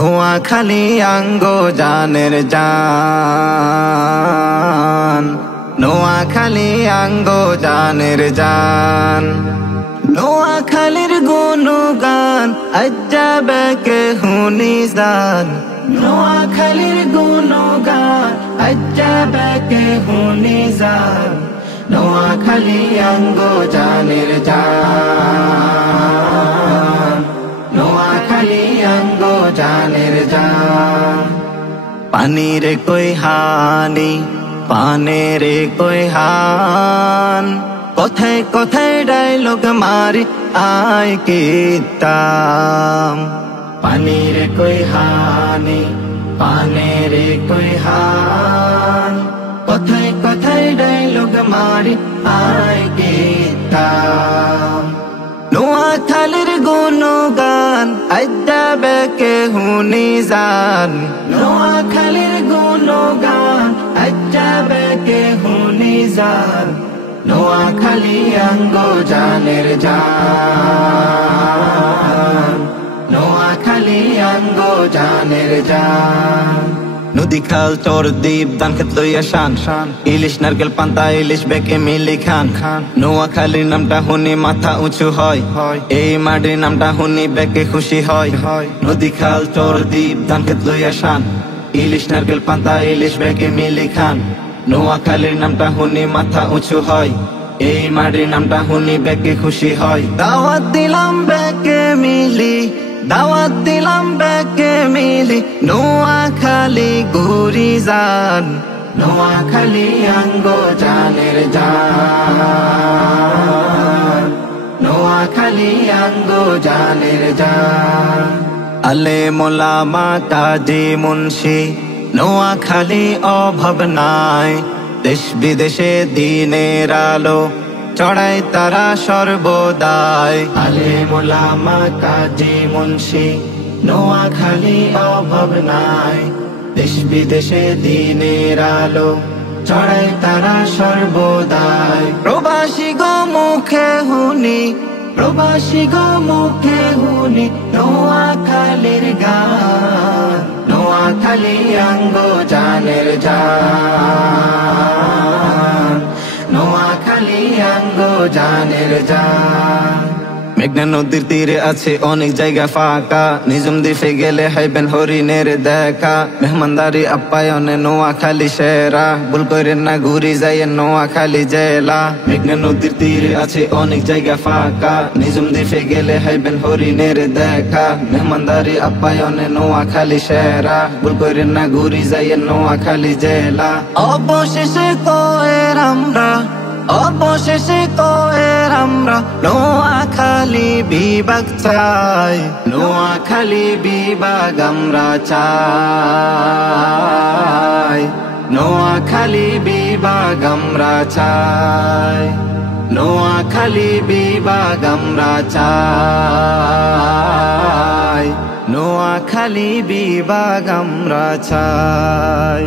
নোয়াখালী আঙ্গো জানের জান, নোয়াখালী আঙ্গো জানের জান। নোয়াখালীর গুণগান আজ্জাবে কে হুনি জান, নোয়াখালীর গুণগান আজ্জাবে কে হুনি জান। নোয়াখালী আঙ্গো জানের জান, নোয়াখালী আঙ্গো জানের জান। পানির কই হানি পানের কই হান, কথায় কথায় ডায়লগ মারি আয় কিতাম। পানির কই হানি পানের কই হান, কথায় কথায় ডায়লগ মারি আয় কিতাম। নোয়াখালীর গুণগান আজ্জাবে কে হুনি জান, নোয়াখালীর গুণগান আজ্জাবে কে হুনি জান। নোয়াখালী আঙ্গো জানের জান, নোয়াখালী আঙ্গো জানের জান। নদী খাল চর দ্বীপ ধান খেত লইয়া শান, ইলিশ নারকেল পান্তা ইলিশ বেকে মিলি খান। নোয়াখালীর নামটা হুনি মাথা উঁচু হয়, এই মাটির নামটা হুনি বেকে খুশি হয়। নদী খাল চর দ্বীপ ধান খেত লইয়া শান, ইলিশ নারকেল পান্তা ইলিশ বেকে মিলি খান। নোয়াখালীর নামটা হুনি মাথা উঁচু হয়, এই মাটির নামটা হুনি বেকে খুশি হয়। দাওয়াত দিলাম বেকে মিলি, দাওয়াত দিলাম বেকে মিলি, নোয়াখালী ঘুরি যান। নোয়াখালী আঙ্গো জানের জান, নোয়াখালী আঙ্গো জানের জান। আলে মোলামা কাজী মুন্সি নোয়াখালী অভাব নাই, দেশ বিদেশে দিনের আলো চড়াই তারা সর্বদাই। আলে মোলামা কাজী মুন্সি নোয়াখালী অভাব নাই, দেশ বিদেশে দিনের আলো চড়াই তারা সর্বদাই। প্রবাসী গো মুখে হুনি, প্রবাসী গো মুখে হুনি নোয়াখালীর গান। নোয়াখালী আঙ্গো জানের জান, নোয়াখালী আঙ্গো জানের জান। মেঘনা নদীর তীরে আছে অনেক জায়গা ফাঁকা, নিজম দ্বীপে গেলে হাইবেন হরিণের দেখা। মেহমানদারি আপ্যায়নে নোয়াখালী সেরা, ভুল করেন না ঘুরি যায় নোয়াখালী জেলা। মেঘনা নদীর তীরে আছে অনেক জায়গা ফাঁকা, নিজম দ্বীপে গেলে হাইবেন হরিণের দেখা। মেহমানদারি আপ্যায়নে নোয়াখালী সেরা, ভুল করেন না ঘুরি যায় নোয়াখালী জেলা। অবশেষে কয়ের আমরা, অবশেষে কয়ের আমরা নোয়াখালী বিভাগ চাই। নোয়াখালী বিভাগ আমরা চাই, নোয়াখালী বিভাগ আমরা চাই। নোয়াখালী বিভাগ আমরা চাই, নোয়াখালী বিভাগ আমরা চাই।